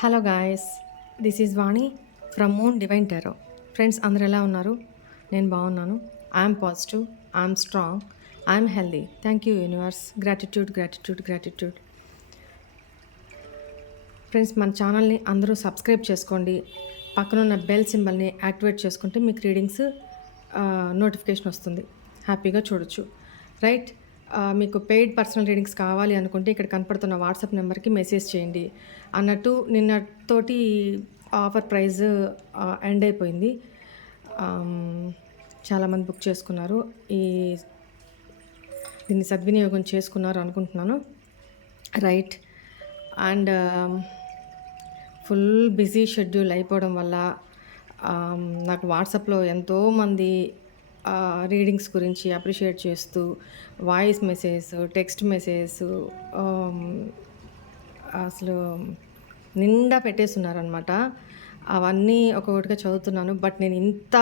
Hello guys, this is Vani from moon divine tarot. Friends, అందరు ఎలా ఉన్నారు? నేను బాగున్నాను. I'm positive, I'm strong, I'm healthy. Thank you universe. Gratitude gratitude gratitude. Friends, మన ఛానల్ని అందరూ సబ్స్క్రైబ్ చేసుకోండి. పక్కనున్న బెల్ సింబల్ని యాక్టివేట్ చేసుకుంటే మీకు రీడింగ్స్ నోటిఫికేషన్ వస్తుంది. హ్యాపీగా చూడొచ్చు. రైట్. మీకు పెయిడ్ పర్సనల్ రీడింగ్స్ కావాలి అనుకుంటే ఇక్కడ కనపడుతున్న వాట్సాప్ నెంబర్కి మెసేజ్ చేయండి. అన్నట్టు నిన్నతోటి ఆఫర్ ప్రైజ్ ఎండ్ అయిపోయింది. చాలామంది బుక్ చేసుకున్నారు. దీన్ని సద్వినియోగం చేసుకున్నారు అనుకుంటున్నాను. Right. And full busy schedule అయిపోవడం వల్ల నాకు వాట్సాప్లో ఎంతోమంది రీడింగ్స్ గురించి అప్రిషియేట్ చేస్తూ వాయిస్ మెసేజ్, టెక్స్ట్ మెసేజ్ అసలు నిండా పెట్టేస్తున్నారనమాట. అవన్నీ ఒక్కొక్కటిగా చదువుతున్నాను. బట్ నేను ఇంత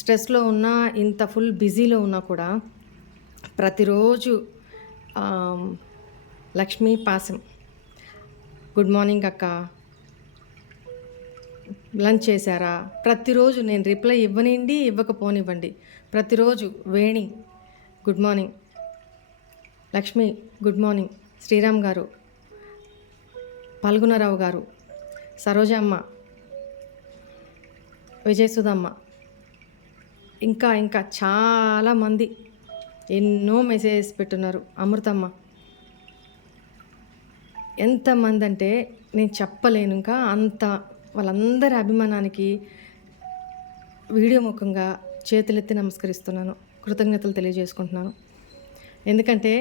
స్ట్రెస్లో ఉన్నా, ఇంత ఫుల్ బిజీలో ఉన్నా కూడా ప్రతిరోజు లక్ష్మీ పాసం, గుడ్ మార్నింగ్ అక్క, లంచ్ చేశారా, ప్రతిరోజు నేను రిప్లై ఇవ్వనివ్వండి, ఇవ్వకపోనివ్వండి, ప్రతిరోజు Veni good morning, Lakshmi good morning, Sriram గారు, పాల్గొనరావు గారు, సరోజమ్మ, విజయసుధమ్మ, ఇంకా ఇంకా చాలామంది ఎన్నో మెసేజెస్ పెట్టున్నారు. అమృతమ్మ, ఎంతమంది అంటే నేను చెప్పలేను. ఇంకా అంత వాళ్ళందరి అభిమానానికి వీడియో ముఖంగా చేతులెత్తి నమస్కరిస్తున్నాను, కృతజ్ఞతలు తెలియజేసుకుంటున్నాను. ఎందుకంటే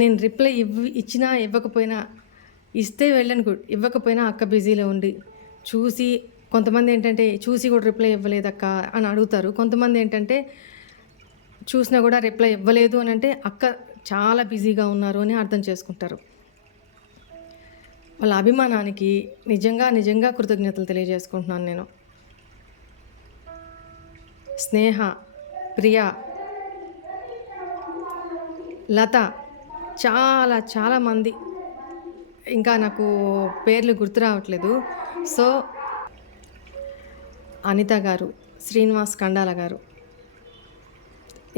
నేను రిప్లై ఇచ్చినా ఇవ్వకపోయినా, ఇస్తే వెళ్ళను గుడ్, ఇవ్వకపోయినా అక్క బిజీలో ఉండి చూసి, కొంతమంది ఏంటంటే చూసి కూడా రిప్లై ఇవ్వలేదక్క అని అడుగుతారు. కొంతమంది ఏంటంటే చూసినా కూడా రిప్లై ఇవ్వలేదు అని అంటే అక్క చాలా బిజీగా ఉన్నారు అని అర్థం చేసుకుంటారు. వాళ్ళ అభిమానానికి నిజంగా నిజంగా కృతజ్ఞతలు తెలియజేసుకుంటున్నాను నేను. స్నేహ, ప్రియా, లత, చాలా చాలామంది, ఇంకా నాకు పేర్లు గుర్తు రావట్లేదు. సో అనిత గారు, శ్రీనివాస్ కండాల గారు,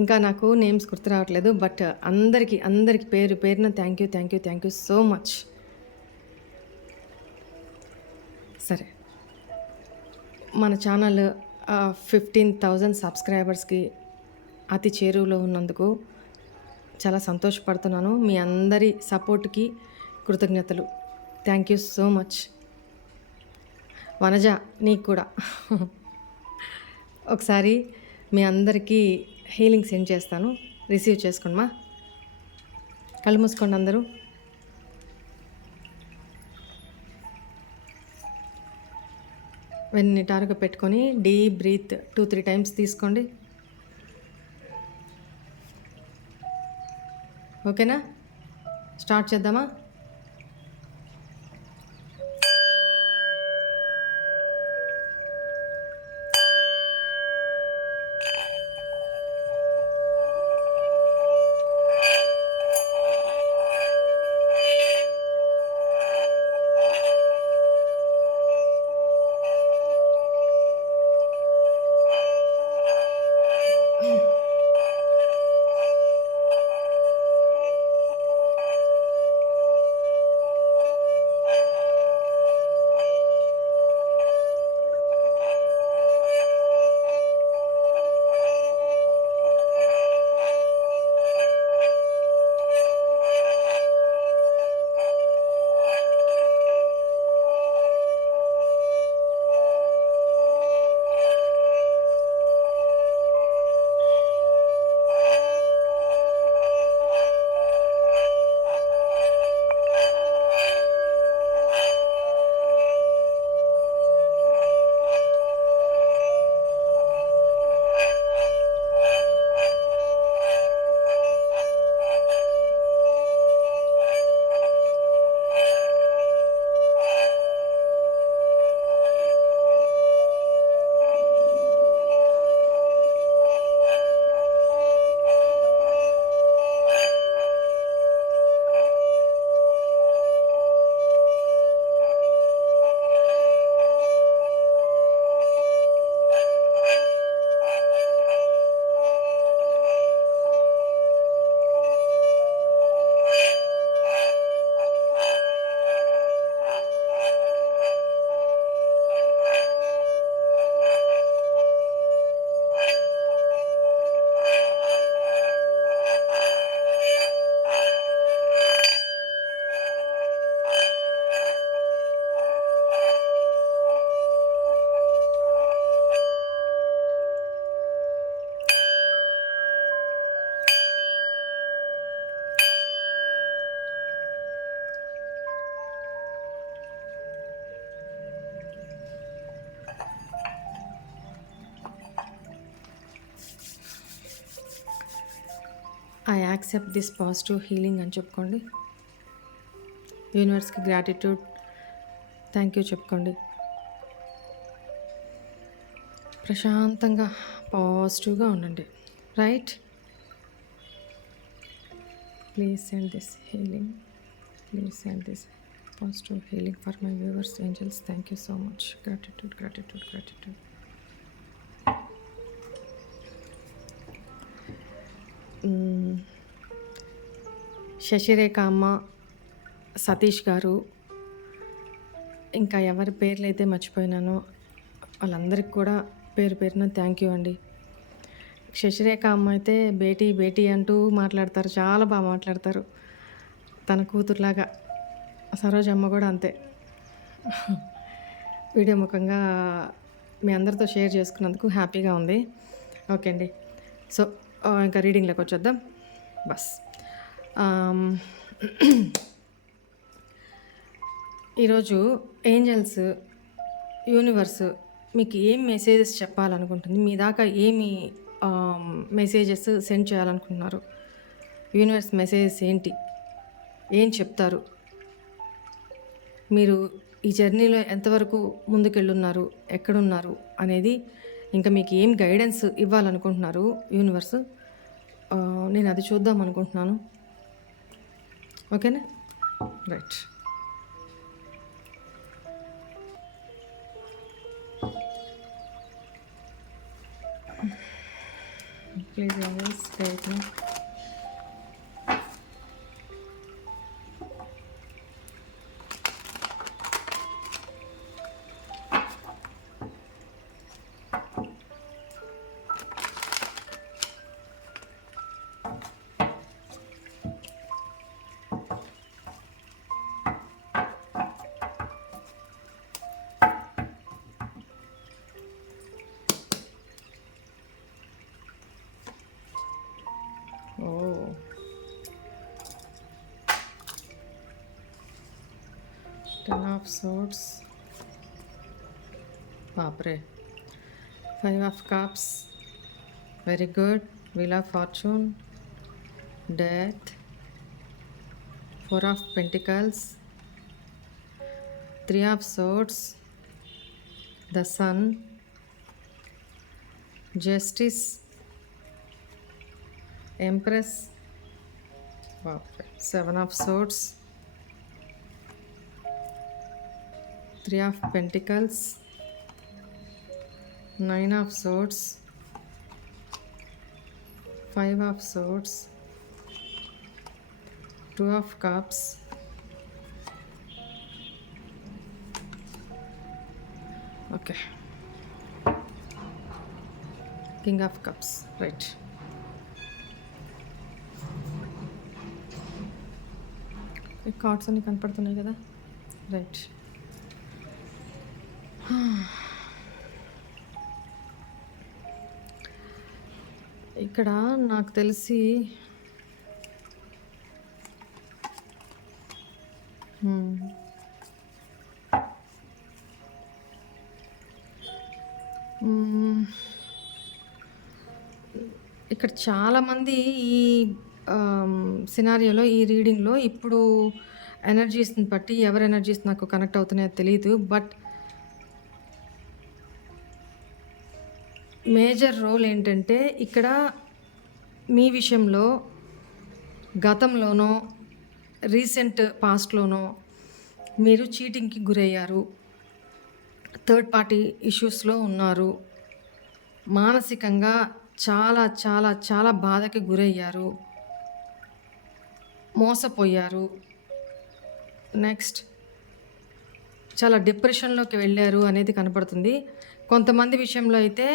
ఇంకా నాకు నేమ్స్ గుర్తు రావట్లేదు. బట్ అందరికీ పేరు పేరున థ్యాంక్ యూ సో మచ్. సరే, మన ఛానల్ 15,000 సబ్స్క్రైబర్స్కి అతి చేరువలో ఉన్నందుకు చాలా సంతోషపడుతున్నాను. మీ అందరి సపోర్ట్కి కృతజ్ఞతలు. Thank you so much. Vanaja, నీకు కూడా ఒకసారి మీ అందరికీ హీలింగ్ సెండ్ చేస్తాను, రిసీవ్ చేసుకోండి. మా కళ్ళు మూసుకోండి అందరూ. నిటారుగా పెట్టుకొని డీప్ బ్రీత్ 2-3 టైమ్స్ తీసుకోండి. ఓకేనా? స్టార్ట్ చేద్దామా? I accept this positive healing అని చెప్పుకోండి. యూనివర్స్కి గ్రాటిట్యూడ్, థ్యాంక్ యూ చెప్పుకోండి. ప్రశాంతంగా పాజిటివ్గా ఉండండి. Right. Please send this healing, please send this positive healing for my viewers, angels. Thank you so much. Gratitude, gratitude, gratitude. Shashirekha అమ్మ, సతీష్ గారు, ఇంకా ఎవరి పేర్లు అయితే మర్చిపోయినానో వాళ్ళందరికీ కూడా పేరు పేరున థ్యాంక్ యూ అండి. శశిరేఖ అమ్మ అయితే బేటీ బేటీ అంటూ మాట్లాడతారు, చాలా బాగా మాట్లాడతారు, తన కూతురులాగా. సరోజ అమ్మ కూడా అంతే. వీడియో ముఖంగా మీ అందరితో షేర్ చేసుకున్నందుకు హ్యాపీగా ఉంది. ఓకే అండి, సో ఇంకా రీడింగ్లోకి వచ్చేద్దాం. బస్ ఈరోజు ఏంజల్స్, యూనివర్స్ మీకు ఏం మెసేజెస్ చెప్పాలనుకుంటుంది, మీ దాకా ఏమి మెసేజెస్ సెండ్ చేయాలనుకుంటున్నారు, యూనివర్స్ మెసేజెస్ ఏంటి, ఏం చెప్తారు, మీరు ఈ జర్నీలో ఎంతవరకు ముందుకెళ్ళున్నారు, ఎక్కడున్నారు అనేది, ఇంకా మీకు ఏం గైడెన్స్ ఇవ్వాలనుకుంటున్నారు యూనివర్స్, నేను అది చూద్దాం అనుకుంటున్నాను. ఓకేనా? Right. Please always guide me. Oh. Ten of Swords. Bapre. Five of Cups. Very good. Wheel of Fortune. Death. Four of Pentacles. Three of Swords. The Sun. Justice. Empress. Seven of Swords. Three of Pentacles. Nine of Swords. Five of Swords. Two of Cups. Okay. King of Cups. Right. ఈ cards అన్నీ కనపడుతున్నాయి కదా. Right. ఇక్కడ నాకు తెలిసి ఇక్కడ చాలామంది ఈ సినారియోలో, ఈ రీడింగ్లో ఇప్పుడు ఎనర్జీస్ని బట్టి ఎవరు ఎనర్జీస్ నాకు కనెక్ట్ అవుతున్నాయో తెలియదు, బట్ మేజర్ రోల్ ఏంటంటే ఇక్కడ మీ విషయంలో గతంలోనో రీసెంట్ పాస్ట్లోనో మీరు చీటింగ్కి గురయ్యారు, థర్డ్ పార్టీ ఇష్యూస్లో ఉన్నారు, మానసికంగా చాలా చాలా చాలా బాధకి గురయ్యారు, మోసపోయారు, నెక్స్ట్ చాలా డిప్రెషన్లోకి వెళ్ళారు అనేది కనపడుతుంది. కొంతమంది విషయంలో అయితే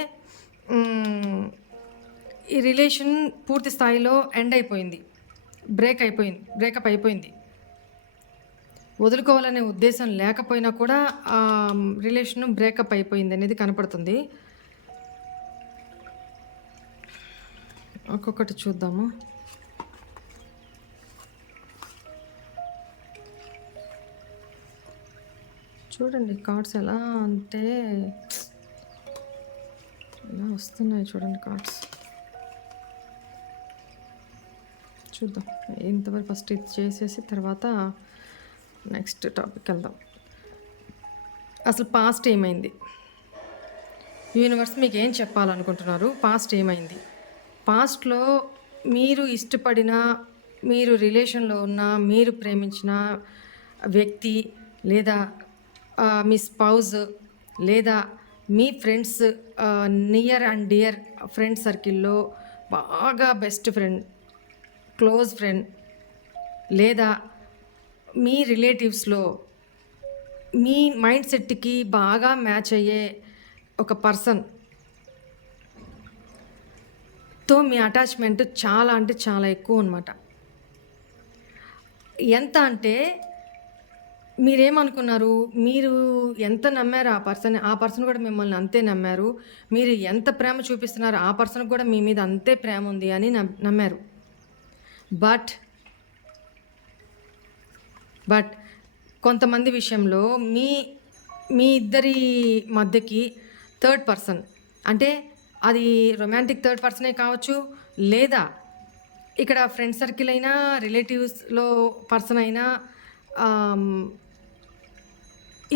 ఈ రిలేషన్ పూర్తి స్థాయిలో ఎండ్ అయిపోయింది, బ్రేకప్ అయిపోయింది. వదులుకోవాలనే ఉద్దేశం లేకపోయినా కూడా ఆ రిలేషన్ బ్రేకప్ అయిపోయింది అనేది కనపడుతుంది. ఒక్కొక్కటి చూద్దాము. చూడండి కార్డ్స్ ఎలా అంటే ఎలా వస్తున్నాయి చూడండి కార్డ్స్. చూద్దాం. ఇంతవరకు ఫస్ట్ ఇది చేసేసి తర్వాత నెక్స్ట్ టాపిక్ వెళ్దాం. అసలు పాస్ట్ ఏమైంది? యూనివర్స్ మీకు ఏం చెప్పాలనుకుంటున్నారు? పాస్ట్ ఏమైంది? పాస్ట్లో మీరు ఇష్టపడిన, మీరు రిలేషన్లో ఉన్న, మీరు ప్రేమించిన వ్యక్తి లేదా మీ స్పౌజ్ లేదా మీ friends, near and dear friend సర్కిల్లో బాగా బెస్ట్ ఫ్రెండ్, క్లోజ్ ఫ్రెండ్ లేదా మీ రిలేటివ్స్లో మీ మైండ్ సెట్కి బాగా మ్యాచ్ అయ్యే ఒక పర్సన్తో మీ అటాచ్మెంట్ చాలా అంటే చాలా ఎక్కువ అనమాట. ఎంత అంటే మీరేమనుకున్నారు, మీరు ఎంత నమ్మారు ఆ పర్సన్ కూడా మిమ్మల్ని అంతే నమ్మారు. మీరు ఎంత ప్రేమ చూపిస్తున్నారు ఆ పర్సన్కి కూడా మీ మీద అంతే ప్రేమ ఉంది అని నమ్మారు. బట్ కొంతమంది విషయంలో మీ ఇద్దరి మధ్యకి థర్డ్ పర్సన్, అంటే అది రొమాంటిక్ థర్డ్ పర్సనే కావచ్చు, లేదా ఇక్కడ ఫ్రెండ్ సర్కిల్ అయినా, రిలేటివ్స్లో పర్సన్ అయినా,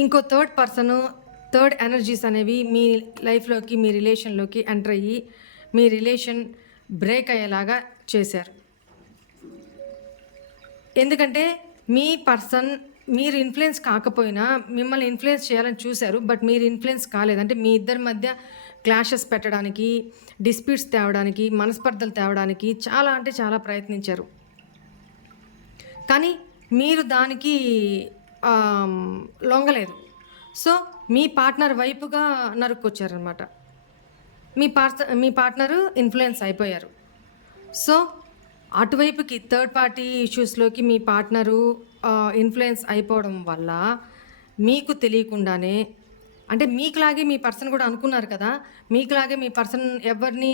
ఇంకో థర్డ్ పర్సన్, థర్డ్ ఎనర్జీస్ అనేవి మీ లైఫ్లోకి, మీ రిలేషన్లోకి ఎంటర్ అయ్యి మీ రిలేషన్ బ్రేక్ అయ్యేలాగా చేశారు. ఎందుకంటే మీ పర్సన్ మీరు ఇన్ఫ్లుయెన్స్ కాకపోయినా మిమ్మల్ని ఇన్ఫ్లుయెన్స్ చేయాలని చూశారు, బట్ మీరు ఇన్ఫ్లుయెన్స్ కాలేదు. అంటే మీ ఇద్దరి మధ్య క్లాషెస్ పెట్టడానికి, డిస్ప్యూట్స్ తేవడానికి, మనస్పర్ధలు తేవడానికి చాలా అంటే చాలా ప్రయత్నించారు. కానీ మీరు దానికి లొంగలేదు. సో మీ పార్ట్నర్ వైపుగా నరుక్కొచ్చారనమాట. మీ పార్ట్నరు ఇన్ఫ్లుయెన్స్ అయిపోయారు. సో అటువైపుకి థర్డ్ పార్టీ ఇష్యూస్లోకి మీ పార్ట్నరు ఇన్ఫ్లుయెన్స్ అయిపోవడం వల్ల మీకు తెలియకుండానే, అంటే మీకులాగే మీ పర్సన్ కూడా అనుకున్నారు కదా, మీకులాగే మీ పర్సన్ ఎవరిని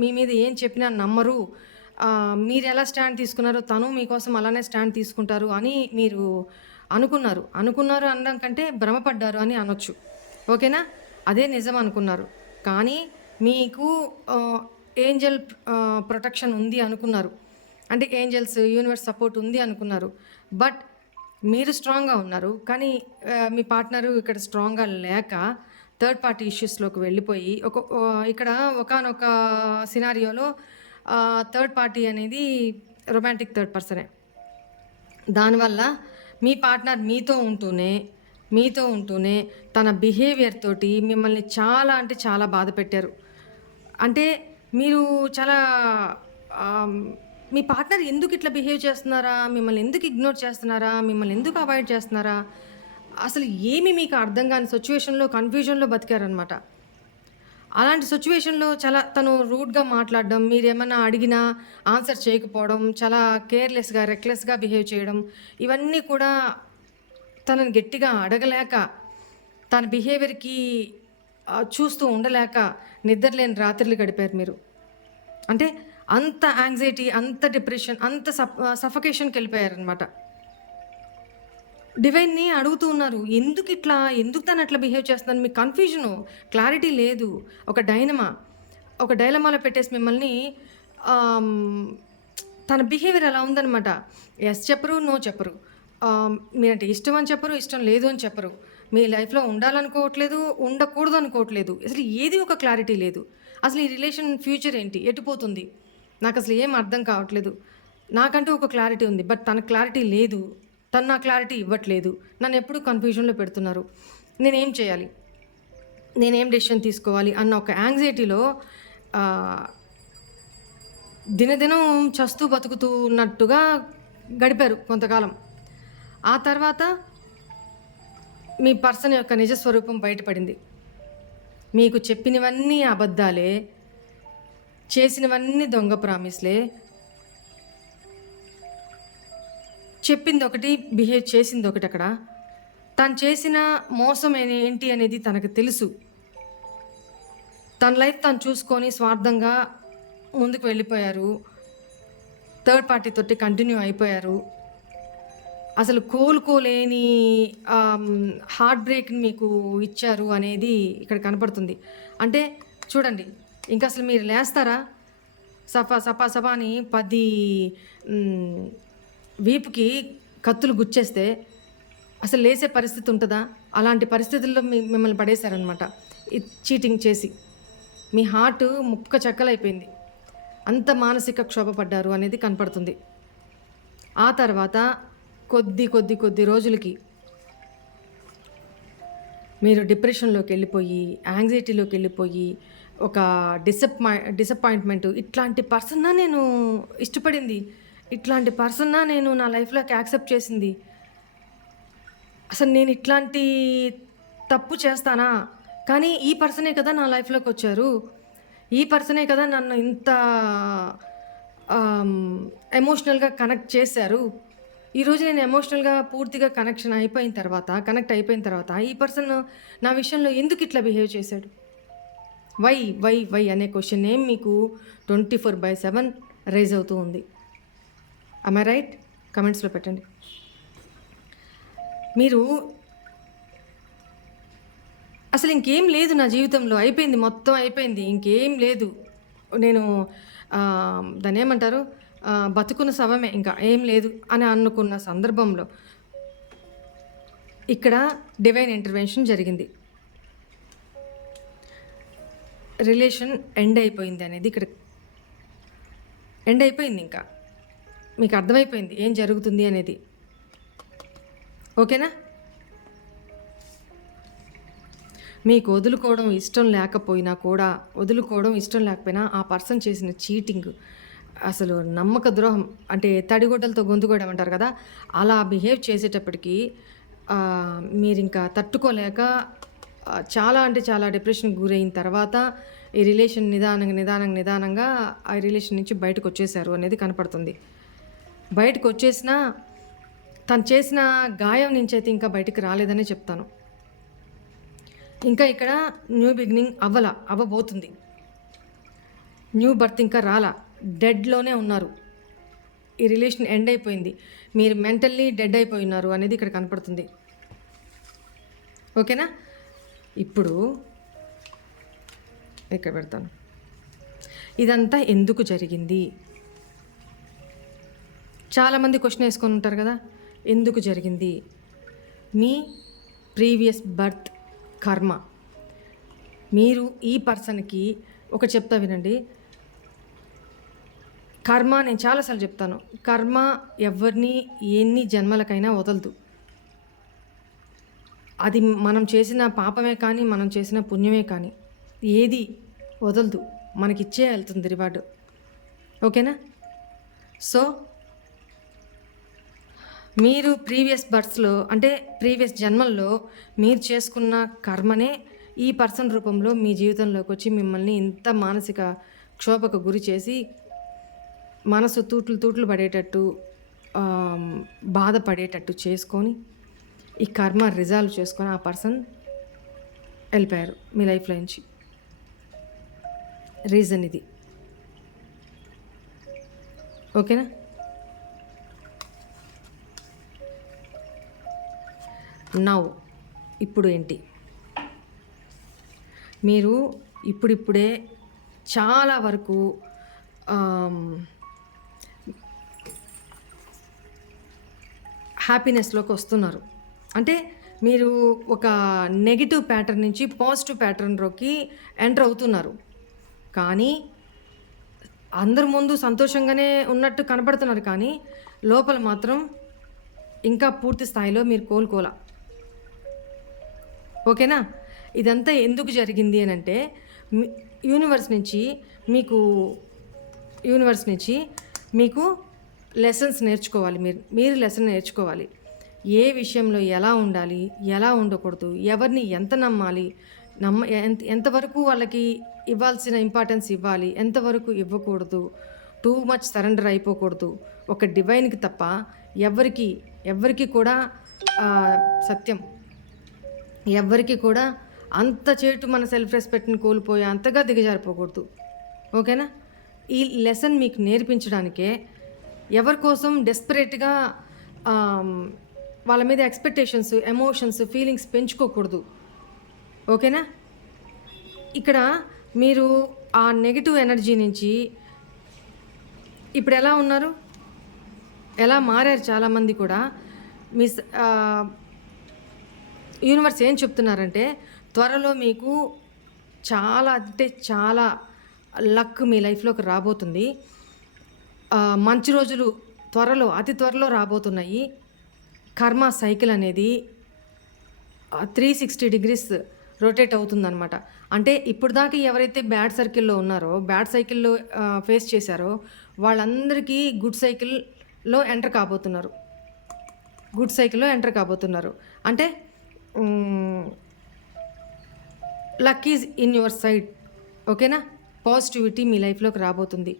మీ మీద ఏం చెప్పినా నమ్మరు, మీరు ఎలా స్టాండ్ తీసుకున్నారో తను మీకోసం అలానే స్టాండ్ తీసుకుంటారు అని మీరు అనుకున్నారు అనడం కంటే భ్రమపడ్డారు అని అనొచ్చు. ఓకేనా? అదే నిజం అనుకున్నారు. కానీ మీకు ఏంజల్ ప్రొటెక్షన్ ఉంది అనుకున్నారు, అంటే ఏంజల్స్, యూనివర్స్ సపోర్ట్ ఉంది అనుకున్నారు. బట్ మీరు స్ట్రాంగ్గా ఉన్నారు, కానీ మీ పార్ట్నరు ఇక్కడ స్ట్రాంగ్గా లేక థర్డ్ పార్టీ ఇష్యూస్లోకి వెళ్ళిపోయి ఇక్కడ ఒకానొక సినారియోలో థర్డ్ పార్టీ అనేది రొమాంటిక్ థర్డ్ పర్సనే. దానివల్ల మీ పార్ట్నర్ మీతో ఉంటూనే తన బిహేవియర్ తోటి మిమ్మల్ని చాలా అంటే చాలా బాధ పెట్టారు. అంటే మీరు చాలా మీ పార్ట్నర్ ఎందుకు ఇట్లా బిహేవ్ చేస్తున్నారా, మిమ్మల్ని ఎందుకు ఇగ్నోర్ చేస్తున్నారా, మిమ్మల్ని ఎందుకు అవాయిడ్ చేస్తున్నారా, అసలు ఏమి మీకు అర్థం కాని సిచ్యువేషన్లో కన్ఫ్యూజన్లో బతికారనమాట. అలాంటి సిచ్యువేషన్లో చాలా తను రూడ్గా మాట్లాడడం, మీరేమన్నా అడిగినా ఆన్సర్ చేయకపోవడం, చాలా కేర్లెస్గా, రెక్లెస్గా బిహేవ్ చేయడం, ఇవన్నీ కూడా తనని గట్టిగా అడగలేక, తన బిహేవియర్కి చూస్తూ ఉండలేక నిద్రలేని రాత్రులు గడిపారు మీరు. అంటే అంత యాంగ్జైటీ, అంత డిప్రెషన్, అంత సఫకేషన్కి వెళ్ళిపోయారనమాట. డివైన్ని అడుగుతూ ఉన్నారు, ఎందుకు తను అట్లా బిహేవ్ చేస్తున్నాను, మీకు కన్ఫ్యూజను, క్లారిటీ లేదు. ఒక డైలమాలో పెట్టేసి మిమ్మల్ని తన బిహేవియర్ అలా ఉందనమాట. ఎస్ చెప్పరు, నో చెప్పరు, మీరంటే ఇష్టం అని చెప్పరు, ఇష్టం లేదు అని చెప్పరు, మీ లైఫ్లో ఉండాలనుకోవట్లేదు, ఉండకూడదు అనుకోవట్లేదు, అసలు ఏది ఒక క్లారిటీ లేదు. అసలు ఈ రిలేషన్ ఫ్యూచర్ ఏంటి, ఎటుపోతుంది, నాకు అసలు ఏం అర్థం కావట్లేదు. నాకంటూ ఒక క్లారిటీ ఉంది, బట్ తన క్లారిటీ లేదు, తను నా క్లారిటీ ఇవ్వట్లేదు, నన్ను ఎప్పుడు కన్ఫ్యూజన్లో పెడుతున్నారు, నేనేం చేయాలి, నేనేం డెసిషన్ తీసుకోవాలి అన్న ఒక యాంగ్జైటీలో దినదినం చస్తూ బతుకుతూ ఉన్నట్టుగా గడిపారు కొంతకాలం. ఆ తర్వాత మీ పర్సన్ యొక్క నిజస్వరూపం బయటపడింది. మీకు చెప్పినవన్నీ అబద్ధాలే, చేసినవన్నీ దొంగ ప్రామిస్లే, చెప్పింది ఒకటి, బిహేవ్ చేసింది ఒకటి. అక్కడ తను చేసిన మోసం ఏంటి అనేది తనకు తెలుసు. తన లైఫ్ తను చూసుకొని స్వార్థంగా ముందుకు వెళ్ళిపోయారు, థర్డ్ పార్టీతోటి కంటిన్యూ అయిపోయారు. అసలు కోలుకోలేని హార్ట్ బ్రేక్ని మీకు ఇచ్చారు అనేది ఇక్కడ కనపడుతుంది. అంటే చూడండి, ఇంకా అసలు మీరు లేస్తారా? సఫా సఫా సఫా అని 10 హ్మ్, వీపుకి కత్తులు గుచ్చేస్తే అసలు లేసే పరిస్థితి ఉంటదా? అలాంటి పరిస్థితుల్లో మిమ్మల్ని పడేశారనమాట. ఈ చీటింగ్ చేసి. మీ హార్ట్ ముక్క చెక్కలైపోయింది. అంత మానసిక క్షోభ పడ్డారు అనేది కనపడుతుంది. ఆ తర్వాత కొద్ది రోజులకి మీరు డిప్రెషన్‌లోకెళ్ళిపోయి, యాంగ్జైటీలోకెళ్ళిపోయి, ఒక డిసప్పాయింట్‌మెంట్ ఇట్లాంటి పర్సన్నా నేను ఇష్టపడింది. ఇట్లాంటి పర్సన్నా నేను నా లైఫ్‌లోకి యాక్సెప్ట్ చేసింది. అసలు నేను ఇట్లాంటి తప్పు చేస్తానా? కానీ ఈ పర్సనే కదా నా లైఫ్‌లోకొచ్చారు. ఈ పర్సనే కదా నన్ను ఇంత ఆహ్, ఎమోషనల్‌గా కనెక్ట్ చేశారు. ఈరోజు నేను ఎమోషనల్‌గా పూర్తిగా కనెక్ట్ అయిపోయిన తర్వాత ఈ పర్సన్ నా విషయంలో ఎందుకు ఇట్లా బిహేవ్ చేశాడు? వై అనే క్వెషన్ ఏం మీకు 24/7 రైజ్ అవుతూ ఉంది. Am I right? కామెంట్స్‌లో పెట్టండి. మీరు అసలు ఇంకేం లేదు నా జీవితంలో. అయిపోయింది. మొత్తం అయిపోయింది. ఇంకేం లేదు. నేను దాన్నేమంటారు? బతుకున్న శవమే ఇంకా ఏం లేదు అని అనుకున్న సందర్భంలో ఇక్కడ డివైన్ ఇంటర్వెన్షన్ జరిగింది. రిలేషన్ ఎండ్ అయిపోయింది అనేది ఇక్కడ ఎండ్ అయిపోయింది ఇంకా. మీకు అర్థమైపోయింది ఏం జరుగుతుంది అనేది. ఓకేనా? మీకు వదులుకోవడం ఇష్టం లేకపోయినా ఆ పర్సన్ చేసిన చీటింగ్ అసలు నమ్మక ద్రోహం అంటే తడిగుడ్డలతో గొంతుకోవడం అంటారు కదా, అలా బిహేవ్ చేసేటప్పటికి మీరింకా తట్టుకోలేక చాలా అంటే చాలా డిప్రెషన్‌కి గురైన తర్వాత ఈ రిలేషన్ నిదానంగా ఆ రిలేషన్ నుంచి బయటకొచ్చేసారు అనేది కనపడుతుంది. బయటకొచ్చేసినా తను చేసిన గాయం నుంచైతే ఇంకా బయటికి రాలేదనే చెప్తాను. ఇంకా ఇక్కడ న్యూ బిగినింగ్ అవ్వబోతుంది. న్యూ బర్త్ ఇంకా రాలా. డెడ్‌లోనే ఉన్నారు. ఈ రిలేషన్ ఎండ్ అయిపోయింది. మీరు మెంటల్లీ డెడ్ అయిపోయినారు అనేది ఇక్కడ కనపడుతుంది. ఓకేనా? ఇప్పుడు ఇక్కడ పెడతాను. ఇదంతా ఎందుకు జరిగింది? చాలామంది క్వశ్చన్ వేసుకొని ఉంటారు కదా, ఎందుకు జరిగింది? మీ ప్రీవియస్ బర్త్ కర్మ. మీరు ఈ పర్సన్‌కి ఒకటి చెప్తా వినండి. కర్మ నేను చాలాసార్లు చెప్తాను. కర్మ ఎవరిని ఎన్ని జన్మలకైనా వదలదు. అది మనం చేసిన పాపమే కానీ, మనం చేసిన పుణ్యమే కానీ ఏది వదలదు. మనకిచ్చే వెళ్తుంది రివార్డు. ఓకేనా? సో మీరు ప్రీవియస్ జన్మల్లో మీరు చేసుకున్న కర్మనే ఈ పర్సన్ రూపంలో మీ జీవితంలోకి వచ్చి మిమ్మల్ని ఇంత మానసిక క్షోభకు గురి చేసి మనసు తూట్లు పడేటట్టు బాధపడేటట్టు చేసుకొని ఈ కర్మ రిజాల్వ్ చేసుకొని ఆ పర్సన్ వెళ్ళిపోయారు మీ లైఫ్లో నుంచి. రీజన్ ఇది. ఓకేనా? ఇప్పుడు ఏంటి? మీరు ఇప్పుడిప్పుడే చాలా వరకు హ్యాపీనెస్లోకి వస్తున్నారు. అంటే మీరు ఒక నెగిటివ్ ప్యాటర్న్ నుంచి పాజిటివ్ ప్యాటర్న్లోకి ఎంటర్ అవుతున్నారు. కానీ అందరి ముందు సంతోషంగానే ఉన్నట్టు కనపడుతున్నారు, కానీ లోపల మాత్రం ఇంకా పూర్తి స్థాయిలో మీరు కోలుకోలా. ఓకేనా? ఇదంతా ఎందుకు జరిగింది అని అంటే యూనివర్స్ నుంచి మీకు లెసన్స్ నేర్చుకోవాలి. మీరు లెసన్ నేర్చుకోవాలి. ఏ విషయంలో ఎలా ఉండాలి, ఎలా ఉండకూడదు, ఎవరిని ఎంత నమ్మాలి, ఎంతవరకు వాళ్ళకి ఇవ్వాల్సిన ఇంపార్టెన్స్ ఇవ్వాలి, ఎంతవరకు ఇవ్వకూడదు, టూ మచ్ సరెండర్ అయిపోకూడదు. ఒక డివైన్కి తప్ప ఎవరికి కూడా సత్యం ఎవ్వరికి కూడా అంత చేటు మన సెల్ఫ్ రెస్పెక్ట్ని కోల్పోయి అంతగా దిగజారిపోకూడదు. ఓకేనా? ఈ లెసన్ మీకు నేర్పించడానికే ఎవరి కోసం డెస్పరేట్గా వాళ్ళ మీద ఎక్స్పెక్టేషన్స్, ఎమోషన్స్, ఫీలింగ్స్ పెంచుకోకూడదు. ఓకేనా? ఇక్కడ మీరు ఆ నెగిటివ్ ఎనర్జీ నుంచి ఇప్పుడు ఎలా ఉన్నారు? ఎలా మారారు చాలామంది కూడా. మీ యూనివర్స్ ఏం చెప్తున్నారంటే, త్వరలో మీకు చాలా అంటే చాలా లక్ మీ లైఫ్‌లోకి రాబోతుంది. మంచి రోజులు అతి త్వరలో రాబోతున్నాయి. కర్మ సైకిల్ అనేది 360 డిగ్రీస్ రొటేట్ అవుతుందనమాట. అంటే ఇప్పటిదాకా ఎవరైతే బ్యాడ్ సర్కిల్‌లో ఉన్నారో, బ్యాడ్ సైకిల్‌లో ఫేస్ చేశారో, వాళ్ళందరికీ గుడ్ సైకిల్‌లో ఎంటర్ కాబోతున్నారు. గుడ్ సైకిల్‌లో ఎంటర్ కాబోతున్నారు. అంటే luck is in your side. ఓకేనా? పాజిటివిటీ మీ లైఫ్‌లోకి రాబోతుంది.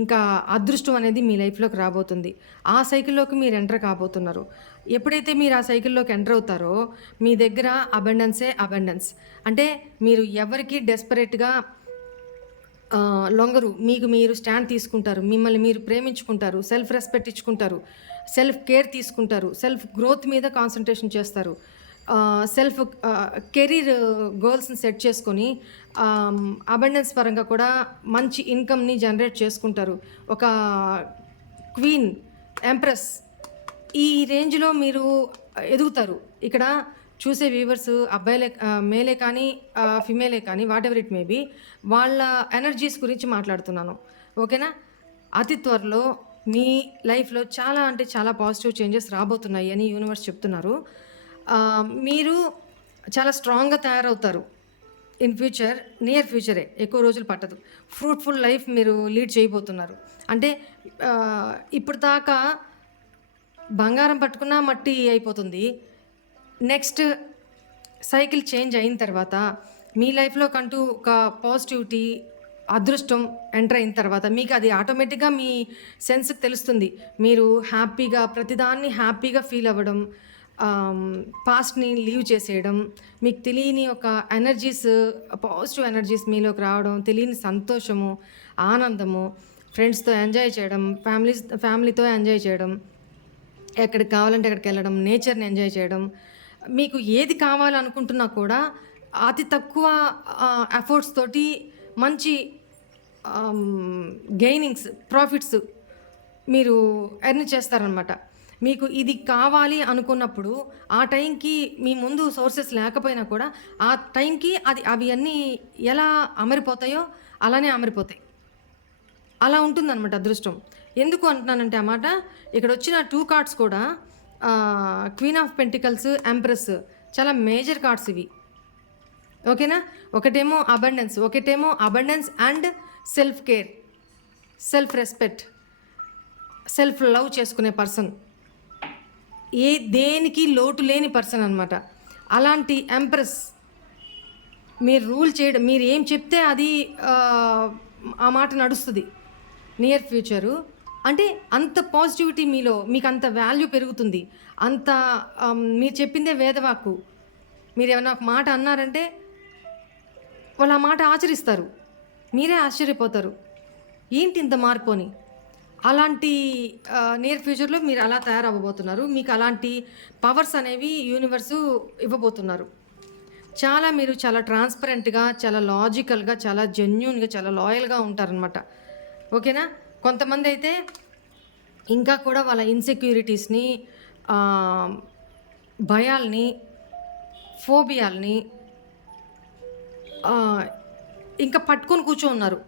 ఇంకా అదృష్టం అనేది మీ లైఫ్‌లోకి రాబోతుంది. ఆ సైకిల్‌లోకి మీరు ఎంటర్ కాబోతున్నారు. ఎప్పుడైతే మీరు ఆ సైకిల్‌లోకి ఎంటర్ అవుతారో, మీ దగ్గర అబండెన్స్. అంటే మీరు ఎవరికీ డెస్పరేట్‌గా లొంగరు. మీకు మీరు స్టాండ్ తీసుకుంటారు. మిమ్మల్ని మీరు ప్రేమించుకుంటారు. సెల్ఫ్ రెస్పెక్ట్ ఇచ్చుకుంటారు. సెల్ఫ్ కేర్ తీసుకుంటారు. సెల్ఫ్ గ్రోత్ మీద కాన్సంట్రేషన్ చేస్తారు. సెల్ఫ్ కెరీర్ గోల్స్‌ని సెట్ చేసుకొని అబండెన్స్ పరంగా కూడా మంచి ఇన్‌కమ్‌ని జనరేట్ చేసుకుంటారు. ఒక క్వీన్, ఎంప్రెస్ ఈ రేంజ్‌లో మీరు ఎదుగుతారు. ఇక్కడ చూసే వ్యూవర్స్ అబ్బాయిలే మేలే కానీ ఫిమేలే కానీ వాటెవర్ ఇట్ మే బీ వాళ్ళ ఎనర్జీస్ గురించి మాట్లాడుతున్నాను. ఓకేనా? అతి త్వరలో మీ లైఫ్‌లో చాలా అంటే చాలా పాజిటివ్ చేంజెస్ రాబోతున్నాయి అని యూనివర్స్ చెప్తున్నారు. మీరు చాలా స్ట్రాంగ్‌గా తయారవుతారు. ఇన్ ఫ్యూచర్, నియర్ ఫ్యూచరే, ఎక్కువ రోజులు పట్టదు. ఫ్రూట్‌ఫుల్ లైఫ్ మీరు లీడ్ చేయబోతున్నారు. అంటే ఇప్పటిదాకా బంగారం పట్టుకున్నా మట్టి అయిపోతుంది. నెక్స్ట్ సైకిల్ చేంజ్ అయిన తర్వాత మీ లైఫ్‌లోకంటూ ఒక పాజిటివిటీ, అదృష్టం ఎంటర్ అయిన తర్వాత మీకు అది ఆటోమేటిక్‌గా మీ సెన్స్‌కి తెలుస్తుంది. మీరు హ్యాపీగా ప్రతిదాన్ని హ్యాపీగా ఫీల్ అవ్వడం, పాస్ట్‌ని లీవ్ చేసేయడం, మీకు తెలియని ఒక ఎనర్జీస్, పాజిటివ్ ఎనర్జీస్ మీలోకి రావడం, తెలియని సంతోషము, ఆనందము, ఫ్రెండ్స్‌తో ఎంజాయ్ చేయడం, ఫ్యామిలీతో ఎంజాయ్ చేయడం, ఎక్కడికి కావాలంటే అక్కడికి వెళ్ళడం, నేచర్‌ని ఎంజాయ్ చేయడం, మీకు ఏది కావాలనుకుంటున్నా కూడా అతి తక్కువ ఎఫర్ట్స్ తోటి మంచి గెయినింగ్స్, ప్రాఫిట్స్ మీరు ఎర్న్ చేస్తారనమాట. మీకు ఇది కావాలి అనుకున్నప్పుడు ఆ టైంకి మీ ముందు సోర్సెస్ లేకపోయినా కూడా ఆ టైంకి అవి అన్నీ ఎలా అమరిపోతాయో అలానే అమరిపోతాయి. అలా ఉంటుందన్నమాట అదృష్టం. ఎందుకు అంటున్నానంటే ఆ మాట, ఇక్కడ వచ్చిన 2 కార్డ్స్ కూడా క్వీన్ ఆఫ్ పెంటికల్స్, ఎంప్రెస్ చాలా మేజర్ కార్డ్స్ ఇవి. ఓకేనా? ఒకటేమో abundance and self care, self respect, self love చేసుకునే పర్సన్, దేనికి లోటు లేని పర్సన్ అనమాట. అలాంటి ఎంప్రెస్ మీరు రూల్ చేయడం, మీరు ఏం చెప్తే అది ఆ మాట నడుస్తుంది నియర్ ఫ్యూచరు. అంటే అంత పాజిటివిటీ మీలో, మీకు అంత వాల్యూ పెరుగుతుంది. అంత మీరు చెప్పిందే వేదవాక్కు. మీరు ఏమైనా ఒక మాట అన్నారంటే వాళ్ళు ఆ మాట ఆచరిస్తారు. మీరే ఆశ్చర్యపోతారు, ఏంటి ఇంత మార్పు అని. అలాంటి నియర్ ఫ్యూచర్లో మీరు అలా తయారవ్వబోతున్నారు. మీకు అలాంటి పవర్స్ అనేవి యూనివర్సు ఇవ్వబోతున్నారు. మీరు చాలా ట్రాన్స్పరెంట్గా, చాలా లాజికల్గా, చాలా జెన్యూన్గా, చాలా లాయల్గా ఉంటారనమాట. ఓకేనా? కొంతమంది అయితే ఇంకా కూడా వాళ్ళ ఇన్సెక్యూరిటీస్ని, భయాల్ని, ఫోబియాల్ని ఇంకా పట్టుకొని కూర్చోన్నారు.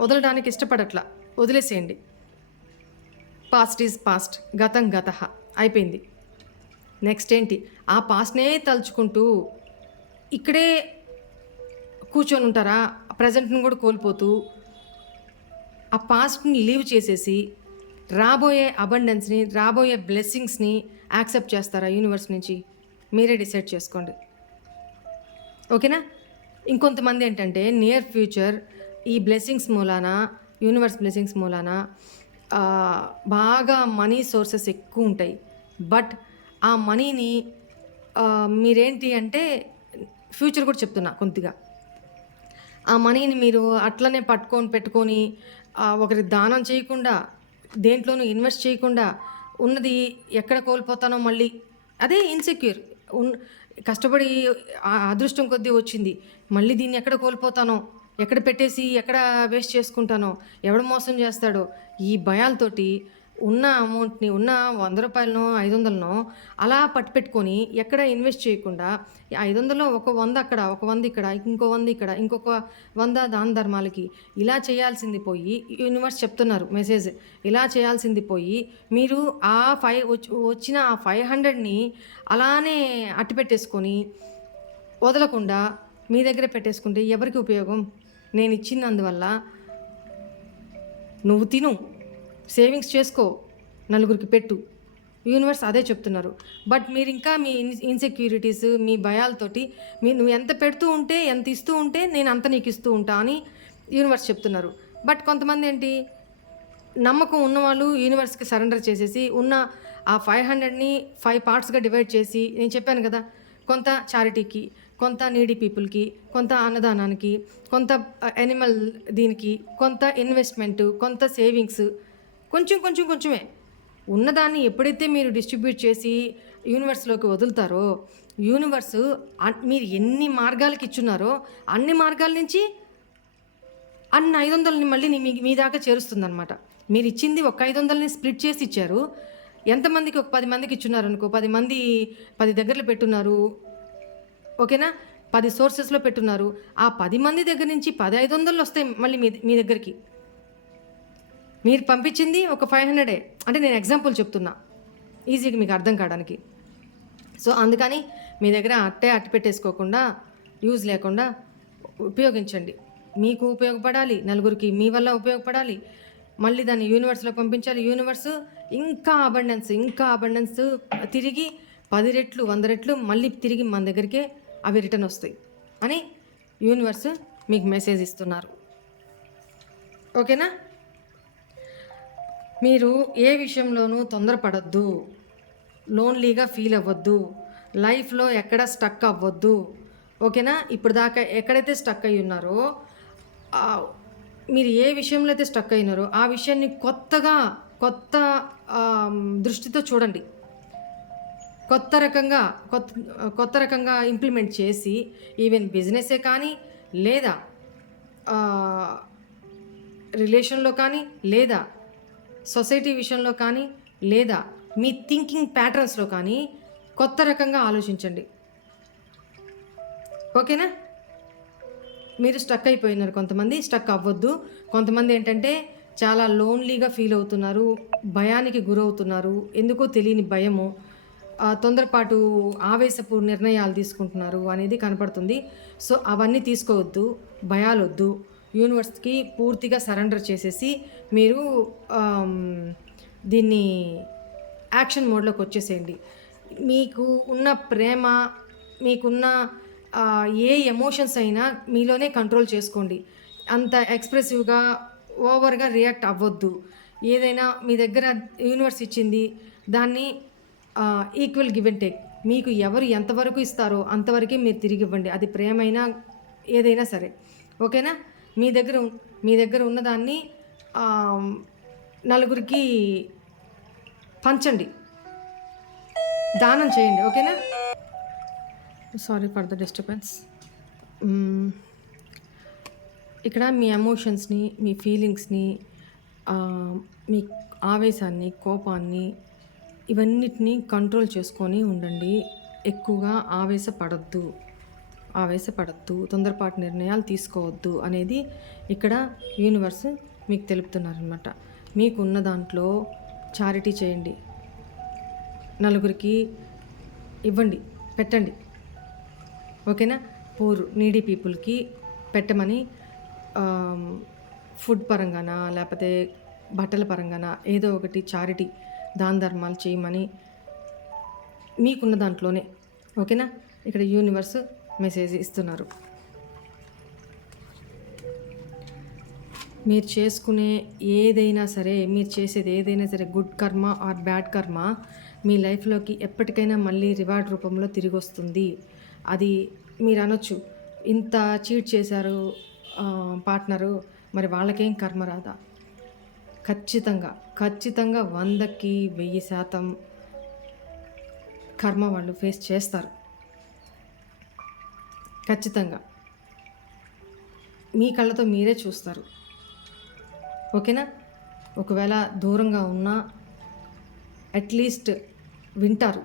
వదలడానికి ఇష్టపడట్లా. వదిలేసేయండి. పాస్ట్ ఈజ్ పాస్ట్, గతం గతః, అయిపోయింది. నెక్స్ట్ ఏంటి? ఆ పాస్ట్నే తలుచుకుంటూ ఇక్కడే కూర్చొని ఉంటారా? ప్రజెంట్ని కూడా కోల్పోతూ ఆ పాస్ట్ని లీవ్ చేసేసి రాబోయే అబండెన్స్ని, రాబోయే బ్లెస్సింగ్స్ని యాక్సెప్ట్ చేస్తారా యూనివర్స్ నుంచి? మీరే డిసైడ్ చేసుకోండి. ఓకేనా? ఇంకొంతమంది ఏంటంటే నియర్ ఫ్యూచర్ ఈ బ్లెస్సింగ్స్ మూలాన, యూనివర్స్ బ్లెస్సింగ్స్ మూలాన బాగా మనీ సోర్సెస్ ఎక్కువ ఉంటాయి. బట్ ఆ మనీని మీరేంటి అంటే, ఫ్యూచర్ కూడా చెప్తున్నా కొద్దిగా, ఆ మనీని మీరు అట్లనే పెట్టుకొని ఒకరికి దానం చేయకుండా, దేంట్లోనూ ఇన్వెస్ట్ చేయకుండా, ఉన్నది ఎక్కడ కోల్పోతానో మళ్ళీ అదే ఇన్సెక్యూర్. కష్టపడి అదృష్టం కొద్దీ వచ్చింది, మళ్ళీ దీన్ని ఎక్కడ కోల్పోతానో, ఎక్కడ పెట్టేసి ఎక్కడ వేస్ట్ చేసుకుంటానో, ఎవడు మోసం చేస్తాడో, ఈ భయాలతోటి ఉన్న అమౌంట్‌ని ఉన్న రూ. 100నో, 500నో అలా పట్టుపెట్టుకొని ఎక్కడ ఇన్వెస్ట్ చేయకుండా, ఈ 500లో ఒక 100 అక్కడ, ఒక 100 ఇక్కడ, ఇంకో 100 ఇక్కడ, ఇంకొక 100 దాన ధర్మాలకి, ఇలా చేయాల్సింది పోయి యూనివర్స్ చెప్తున్నారు మెసేజ్. ఇలా చేయాల్సింది పోయి మీరు ఆ వచ్చిన ఆ 500ని అలానే అట్టిపెట్టేసుకొని వదలకుండా మీ దగ్గరే పెట్టేసుకుంటే ఎవరికి ఉపయోగం? నేను ఇచ్చినందువల్ల నువ్వు తిను, సేవింగ్స్ చేసుకో, నలుగురికి పెట్టు. యూనివర్స్ అదే చెప్తున్నారు. బట్ మీరు ఇంకా మీ ఇన్సెక్యూరిటీస్, మీ భయాలతోటి నువ్వు ఎంత పెడుతూ ఉంటే, ఎంత ఇస్తూ ఉంటే నేను అంత నీకు ఇస్తూ ఉంటా అని యూనివర్స్ చెప్తున్నారు. బట్ కొంతమంది ఏంటి, నమ్మకం ఉన్నవాళ్ళు యూనివర్స్కి సరెండర్ చేసేసి ఉన్న ఆ 500ని 5 పార్ట్స్గా డివైడ్ చేసి, నేను చెప్పాను కదా, కొంత చారిటీకి, కొంత నీడీ పీపుల్కి, కొంత అన్నదానానికి, కొంత యానిమల్ దీనికి, కొంత ఇన్వెస్ట్మెంట్, కొంత సేవింగ్స్, కొంచెమే ఉన్నదాన్ని ఎప్పుడైతే మీరు డిస్ట్రిబ్యూట్ చేసి యూనివర్స్లోకి వదులుతారో, యూనివర్స్ మీరు ఎన్ని మార్గాలకి ఇచ్చున్నారో అన్ని మార్గాల నుంచి అన్ని 500ని మళ్ళీ మీ దాకా చేరుస్తుందన్నమాట. మీరు ఇచ్చింది ఒక 500ని స్ప్లిట్ చేసి ఇచ్చారు. ఎంతమందికి, ఒక 10 మందికి ఇచ్చున్నారు అనుకో, 10 మంది 10 దగ్గరలో పెట్టున్నారు, ఓకేనా, 10 సోర్సెస్లో పెట్టున్నారు. ఆ 10 మంది దగ్గర నుంచి 10 500 వస్తాయి మళ్ళీ మీ దగ్గరికి. మీరు పంపించింది ఒక 500, అంటే నేను ఎగ్జాంపుల్ చెప్తున్నా ఈజీగా మీకు అర్థం కావడానికి. సో అందుకని మీ దగ్గర అట్టి పెట్టేసుకోకుండా, యూజ్ లేకుండా ఉపయోగించండి. మీకు ఉపయోగపడాలి, నలుగురికి మీ వల్ల ఉపయోగపడాలి, మళ్ళీ దాన్ని యూనివర్స్లో పంపించాలి. యూనివర్స్ ఇంకా అబండెన్స్ తిరిగి 10 రెట్లు 100 రెట్లు మళ్ళీ తిరిగి మన దగ్గరికే అవి రిటర్న్ వస్తాయి అని యూనివర్స్ మీకు మెసేజ్ ఇస్తున్నారు. ఓకేనా? మీరు ఏ విషయంలోనూ తొందరపడద్దు, లోన్లీగా ఫీల్ అవ్వద్దు, లైఫ్లో ఎక్కడ స్టక్ అవ్వద్దు. ఓకేనా? ఇప్పుడు దాకా ఎక్కడైతే స్టక్ అయి ఉన్నారో, మీరు ఏ విషయంలో అయితే స్టక్ అయినారో ఆ విషయాన్ని కొత్త దృష్టితో చూడండి. కొత్త రకంగా ఇంప్లిమెంట్ చేసి, ఈవెన్ బిజినెసే కానీ, లేదా రిలేషన్లో కానీ, లేదా సొసైటీ విషయంలో కానీ, లేదా మీ థింకింగ్ ప్యాటర్న్స్లో కానీ కొత్త రకంగా ఆలోచించండి. ఓకేనా? మీరు స్టక్ అయిపోయినారు, కొంతమంది స్టక్ అవ్వద్దు. కొంతమంది ఏంటంటే చాలా లోన్లీగా ఫీల్ అవుతున్నారు, భయానికి గురవుతున్నారు, ఎందుకో తెలియని భయము, తొందరపాటు ఆవేశపు నిర్ణయాలు తీసుకుంటున్నారు అనేది కనపడుతుంది. సో అవన్నీ తీసుకోవద్దు, భయాలొద్దు. యూనివర్స్కి పూర్తిగా సరెండర్ చేసేసి మీరు దీన్ని యాక్షన్ మోడ్లోకి వచ్చేసేయండి. మీకు ఉన్న ప్రేమ, మీకున్న ఏ ఎమోషన్స్ అయినా మీలోనే కంట్రోల్ చేసుకోండి. అంత ఎక్స్ప్రెసివ్గా ఓవర్గా రియాక్ట్ అవ్వద్దు. ఏదైనా మీ దగ్గర యూనివర్స్ ఇచ్చింది దాన్ని ఈక్వల్ గివ్ అండ్ టేక్. మీకు ఎవరు ఎంతవరకు ఇస్తారో అంతవరకే మీరు తిరిగి ఇవ్వండి. అది ప్రేమైనా ఏదైనా సరే. ఓకేనా? మీ దగ్గర ఉన్నదాన్ని నలుగురికి పంచండి, దానం చేయండి. ఓకేనా? Sorry for the disturbance. ఇక్కడ మీ ఎమోషన్స్ని, మీ ఫీలింగ్స్ని, మీ ఆవేశాన్ని, కోపాన్ని, ఇవన్నిటినీ కంట్రోల్ చేసుకొని ఉండండి. ఎక్కువగా ఆవేశపడద్దు, తొందరపాటు నిర్ణయాలు తీసుకోవద్దు అనేది ఇక్కడ యూనివర్స్ మీకు తెలుపుతున్నారనమాట. మీకున్న దాంట్లో చారిటీ చేయండి, నలుగురికి ఇవ్వండి, పెట్టండి. ఓకేనా? నీడీ పీపుల్కి పెట్టమని, ఫుడ్ పరంగానా లేకపోతే బట్టల పరంగానా ఏదో ఒకటి చారిటీ దాన ధర్మాలు చేయమని మీకున్న దాంట్లోనే. ఓకేనా? ఇక్కడ యూనివర్స్ మెసేజ్ ఇస్తున్నారు. మీరు చేసుకునే ఏదైనా సరే, మీరు చేసేది ఏదైనా సరే, గుడ్ కర్మ ఆర్ బ్యాడ్ కర్మ మీ లైఫ్లోకి ఎప్పటికైనా మళ్ళీ రివార్డ్ రూపంలో తిరిగి వస్తుంది. అది మీరు అనొచ్చు, ఇంత చీట్ చేశారు పార్ట్నరు, మరి వాళ్ళకేం కర్మ రాదా? ఖచ్చితంగా 100కి 1000% కర్మ వాళ్ళు ఫేస్ చేస్తారు ఖచ్చితంగా. మీ కళ్ళతో మీరే చూస్తారు. ఓకేనా? ఒకవేళ దూరంగా ఉన్నా అట్లీస్ట్ వింటారు.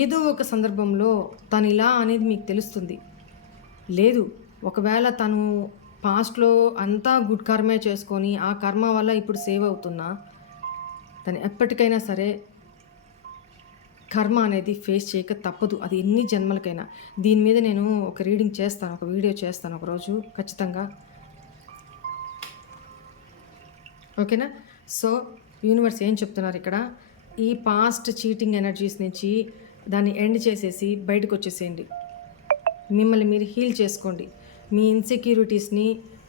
ఏదో ఒక సందర్భంలో తను ఇలా అనేది మీకు తెలుస్తుంది. లేదు, ఒకవేళ తను పాస్ట్‌లో అంతా గుడ్ కర్మే చేసుకొని ఆ కర్మ వల్ల ఇప్పుడు సేవ్ అవుతున్నా, తను ఎప్పటికైనా సరే కర్మ అనేది ఫేస్ చేయక తప్పదు. అది ఎన్ని జన్మలకైనా. దీని మీద నేను ఒక రీడింగ్ చేస్తాను, ఒక వీడియో చేస్తాను ఒకరోజు ఖచ్చితంగా. ఓకేనా? సో యూనివర్స్ ఏం చెప్తున్నారు ఇక్కడ, ఈ పాస్ట్ చీటింగ్ ఎనర్జీస్ నుంచి దాన్ని ఎండ్ చేసేసి బయటకు వచ్చేసేయండి. మిమ్మల్ని మీరు హీల్ చేసుకోండి. మీ ఇన్సెక్యూరిటీస్ని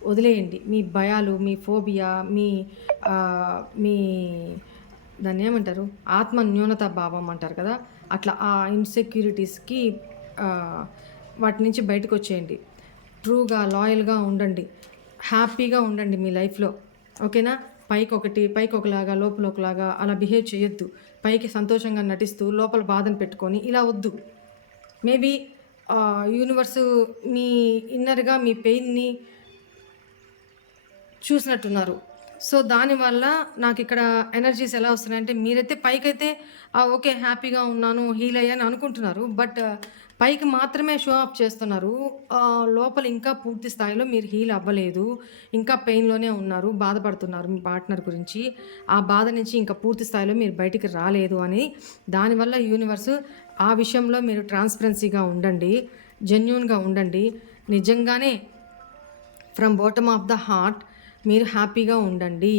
వదిలేయండి. మీ భయాలు, మీ ఫోబియా, మీ దాన్ని ఏమంటారు, ఆత్మ న్యూనతా భావం అంటారు కదా, అట్లా ఆ ఇన్సెక్యూరిటీస్కి వాటి నుంచి బయటకు వచ్చేయండి. ట్రూగా, లాయల్గా ఉండండి. హ్యాపీగా ఉండండి మీ లైఫ్లో. ఓకేనా? పైకి ఒకలాగా లోపల ఒకలాగా అలా బిహేవ్ చేయొద్దు. పైకి సంతోషంగా నటిస్తూ లోపల బాధను పెట్టుకొని ఇలా వద్దు. మేబీ యూనివర్సు మీ ఇన్నర్గా మీ పెయిన్ని చూసినట్టున్నారు. సో దానివల్ల నాకు ఇక్కడ ఎనర్జీస్ ఎలా వస్తున్నాయంటే, మీరైతే పైకైతే ఓకే హ్యాపీగా ఉన్నాను, హీల్ అయ్యాను అనుకుంటున్నారు. బట్ పైకి మాత్రమే షో ఆఫ్ చేస్తున్నారు. లోపల ఇంకా పూర్తి స్థాయిలో మీరు హీల్ అవ్వలేదు. ఇంకా పెయిన్లోనే ఉన్నారు, బాధపడుతున్నారు మీ పార్ట్నర్ గురించి. ఆ బాధ నుంచి ఇంకా పూర్తి స్థాయిలో మీరు బయటికి రాలేదు అని. దానివల్ల యూనివర్సు ఆ విషయంలో మీరు ట్రాన్స్పరెన్సీగా ఉండండి, జెన్యూన్గా ఉండండి. నిజంగానే from bottom of the heart మీరు హ్యాపీగా ఉండండి.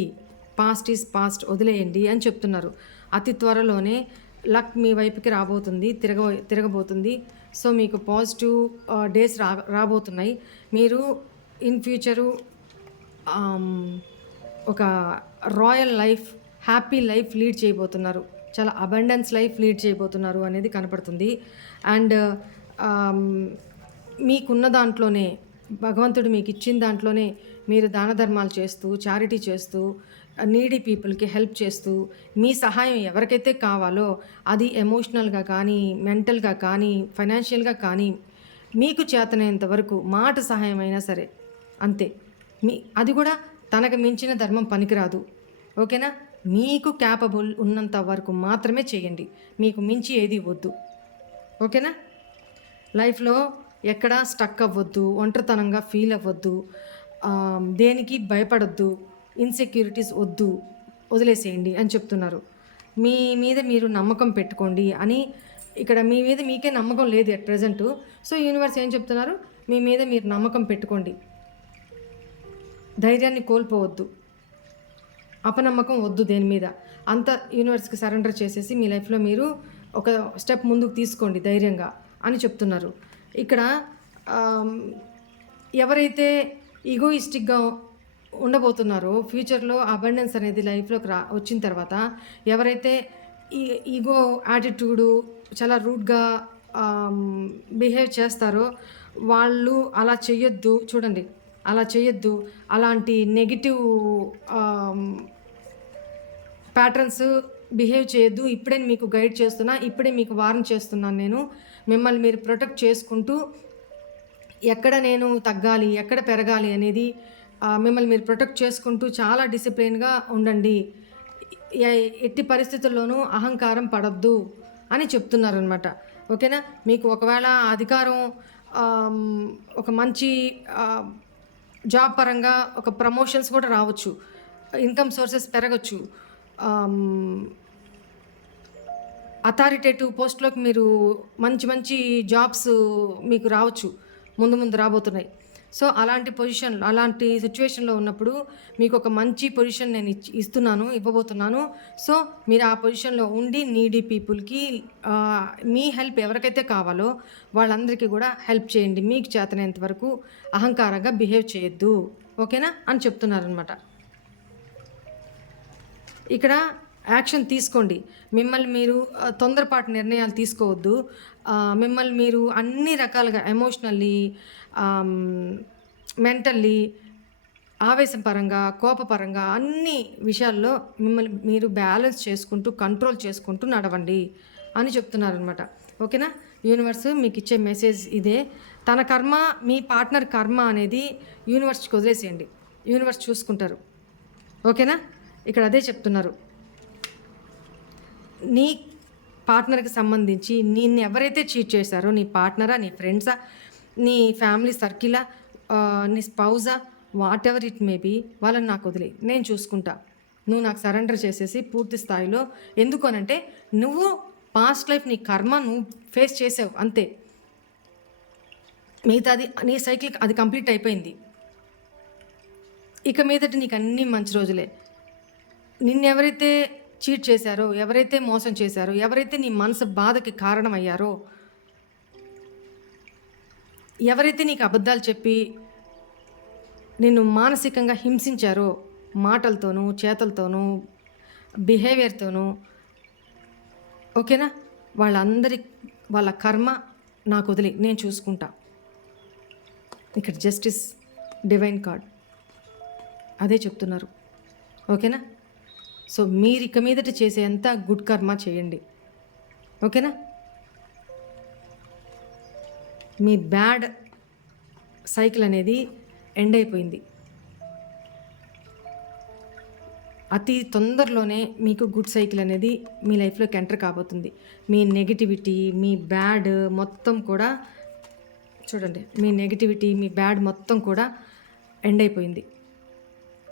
పాస్ట్ ఈజ్ పాస్ట్, వదిలేయండి అని చెప్తున్నారు. అతి త్వరలోనే లక్ మీ వైపుకి రాబోతుంది, తిరగబోతుంది. సో మీకు పాజిటివ్ డేస్ రాబోతున్నాయి. మీరు ఇన్ ఫ్యూచరు ఒక royal life, happy life lead చేయబోతున్నారు. చాలా అబండెన్స్ లైఫ్ లీడ్ చేయబోతున్నారు అనేది కనపడుతుంది. అండ్ మీకున్న దాంట్లోనే, భగవంతుడు మీకు ఇచ్చిన దాంట్లోనే మీరు దాన ధర్మాలు చేస్తూ, చారిటీ చేస్తూ, నీడీ పీపుల్కి హెల్ప్ చేస్తూ, మీ సహాయం ఎవరికైతే కావాలో అది ఎమోషనల్గా కానీ, మెంటల్గా కానీ, ఫైనాన్షియల్గా కానీ మీకు చేతనైనంత వరకు మాట సహాయం అయినా సరే అంతే. అది కూడా తనకు మించిన ధర్మం పనికిరాదు. ఓకేనా? మీకు క్యాపబుల్ ఉన్నంత వరకు మాత్రమే చేయండి. మీకు మించి ఏది వద్దు. ఓకేనా? లైఫ్లో ఎక్కడా స్టక్ అవ్వద్దు, ఒంటరితనంగా ఫీల్ అవ్వద్దు, దేనికి భయపడొద్దు, ఇన్సెక్యూరిటీస్ వద్దు, వదిలేసేయండి అని చెప్తున్నారు. మీ మీద మీరు నమ్మకం పెట్టుకోండి అని. ఇక్కడ మీ మీద మీకే నమ్మకం లేదు ఎట్ ప్రజెంటు. సో యూనివర్స్ ఏం చెప్తున్నారు, మీ మీద మీరు నమ్మకం పెట్టుకోండి, ధైర్యాన్ని కోల్పోవద్దు, అపనమ్మకం వద్దు దేని మీద. అంత యూనివర్స్కి సరెండర్ చేసేసి మీ లైఫ్లో మీరు ఒక స్టెప్ ముందుకు తీసుకోండి ధైర్యంగా అని చెప్తున్నారు. ఇక్కడ ఎవరైతే ఈగోయిస్టిక్గా ఉండబోతున్నారో ఫ్యూచర్లో అబండెన్స్ అనేది లైఫ్లోకి వచ్చిన తర్వాత, ఎవరైతే ఈగో యాటిట్యూడు చాలా రూడ్గా బిహేవ్ చేస్తారో వాళ్ళు అలా చెయ్యొద్దు. చూడండి, అలా చేయొద్దు. అలాంటి నెగిటివ్ ప్యాటర్న్స్ బిహేవ్ చేయొద్దు. ఇప్పుడే మీకు గైడ్ చేస్తున్నా, ఇప్పుడే మీకు వార్న్ చేస్తున్నాను. నేను మిమ్మల్ని మీరు ప్రొటెక్ట్ చేసుకుంటూ ఎక్కడ నేను తగ్గాలి, ఎక్కడ పెరగాలి అనేది మిమ్మల్ని మీరు ప్రొటెక్ట్ చేసుకుంటూ చాలా డిసిప్లిన్గా ఉండండి. ఎట్టి పరిస్థితుల్లోనూ అహంకారం పడద్దు అని చెప్తున్నారనమాట. ఓకేనా? మీకు ఒకవేళ అధికారం, ఒక మంచి జాబ్ పరంగా ఒక ప్రమోషన్స్ కూడా రావచ్చు, ఇన్కమ్ సోర్సెస్ పెరగచ్చు, అథారిటేటివ్ పోస్ట్లోకి మీరు మంచి మంచి జాబ్స్ మీకు రావచ్చు, ముందు రాబోతున్నాయి. సో అలాంటి పొజిషన్లో, అలాంటి సిచ్యువేషన్లో ఉన్నప్పుడు మీకు ఒక మంచి పొజిషన్ నేను ఇవ్వబోతున్నాను. సో మీరు ఆ పొజిషన్లో ఉండి నీడీ పీపుల్కి మీ హెల్ప్ ఎవరికైతే కావాలో వాళ్ళందరికీ కూడా హెల్ప్ చేయండి. మీకు చేతనైనంత వరకు అహంకారంగా బిహేవ్ చేయొద్దు. ఓకేనా అని చెప్తున్నారనమాట. ఇక్కడ యాక్షన్ తీసుకోండి. మిమ్మల్ని మీరు తొందరపాటు నిర్ణయాలు తీసుకోవద్దు. మిమ్మల్ని మీరు అన్ని రకాలుగా ఎమోషనల్లీ, మెంటల్లీ, ఆవేశపరంగా, కోపపరంగా అన్ని విషయాల్లో మిమ్మల్ని మీరు బ్యాలెన్స్ చేసుకుంటూ, కంట్రోల్ చేసుకుంటూ నడవండి. అని చెప్తున్నారనమాట. ఓకేనా? యూనివర్స్ మీకు ఇచ్చే మెసేజ్ ఇదే. తన కర్మ, మీ పార్ట్నర్ కర్మ అనేది యూనివర్స్కి వదిలేసేయండి. యూనివర్స్ చూసుకుంటారు. ఓకేనా? ఇక్కడ అదే చెప్తున్నారు. నీ పార్ట్నర్కి సంబంధించి నిన్ను ఎవరైతే చీట్ చేశారో, నీ పార్ట్నరా, నీ ఫ్రెండ్సా, నీ ఫ్యామిలీ సర్కిలా, నీ స్పౌజా, whatever it may be, వాళ్ళని నాకు వదిలే, నేను చూసుకుంటా. నువ్వు నాకు సరెండర్ చేసేసి పూర్తి స్థాయిలో. ఎందుకు అనంటే నువ్వు పాస్ట్ లైఫ్ నీ కర్మ నువ్వు ఫేస్ చేసావు అంతే. మిగతాది నీ సైకిల్ అది కంప్లీట్ అయిపోయింది. ఇక మీదట నీకు అన్నీ మంచి రోజులే. నిన్నెవరైతే చీట్ చేశారో, ఎవరైతే మోసం చేశారో, ఎవరైతే నీ మనసు బాధకి కారణమయ్యారో, ఎవరైతే నీకు అబద్ధాలు చెప్పి నిన్ను మానసికంగా హింసించారో, మాటలతోనూ, చేతలతోనూ, బిహేవియర్తోనూ, ఓకేనా, వాళ్ళ కర్మ నాకు వదిలి నేను చూసుకుంటా. ఇక్కడ జస్టిస్ డివైన్ కార్డ్ అదే చెప్తున్నారు. ఓకేనా? సో మీరు ఇక మీదట చేసేంత గుడ్ కర్మ చేయండి. ఓకేనా? మీ బ్యాడ్ సైకిల్ అనేది ఎండ్ అయిపోయింది. అతి తొందరలోనే మీకు గుడ్ సైకిల్ అనేది మీ లైఫ్లోకి ఎంటర్ కాబోతుంది. మీ నెగిటివిటీ, మీ బ్యాడ్ మొత్తం కూడా చూడండి, మీ నెగిటివిటీ, మీ బ్యాడ్ మొత్తం కూడా ఎండ్ అయిపోయింది.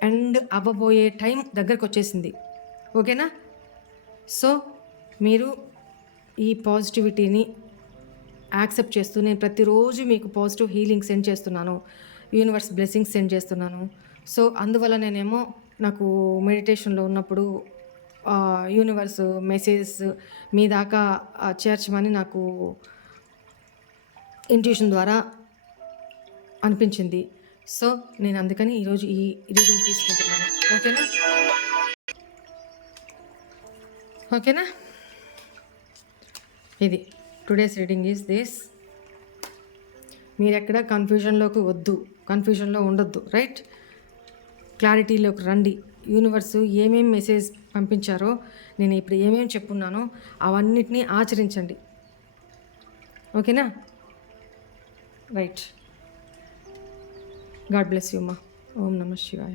ఎండ్ అవ్వబోయే టైం దగ్గరకు వచ్చేసింది. ఓకేనా? సో మీరు ఈ పాజిటివిటీని యాక్సెప్ట్ చేస్తూ, నేను ప్రతిరోజు మీకు పాజిటివ్ హీలింగ్ సెండ్ చేస్తున్నాను, యూనివర్స్ బ్లెస్సింగ్స్ సెండ్ చేస్తున్నాను. సో అందువల్ల నేనేమో నాకు మెడిటేషన్లో ఉన్నప్పుడు యూనివర్స్ మెసేజ్ మీ దాకా చేర్చమని నాకు ఇంట్యూషన్ ద్వారా అనిపించింది. సో నేను అందుకని ఈరోజు ఈ రీడింగ్ తీసుకుంటున్నాను. ఓకేనా? ఓకేనా? ఇది టుడేస్ రీడింగ్ ఈజ్ దిస్. మీరెక్కడ కన్ఫ్యూజన్లోకి వద్దు, కన్ఫ్యూజన్లో ఉండొద్దు, రైట్? క్లారిటీలోకి రండి. యూనివర్సు ఏమేమి మెసేజ్ పంపించారో, నేను ఇప్పుడు ఏమేమి చెప్పున్నానో అవన్నిటినీ ఆచరించండి. ఓకేనా? రైట్. గాడ్ బ్లెస్ యూ మా. ఓం నమః శివాయ.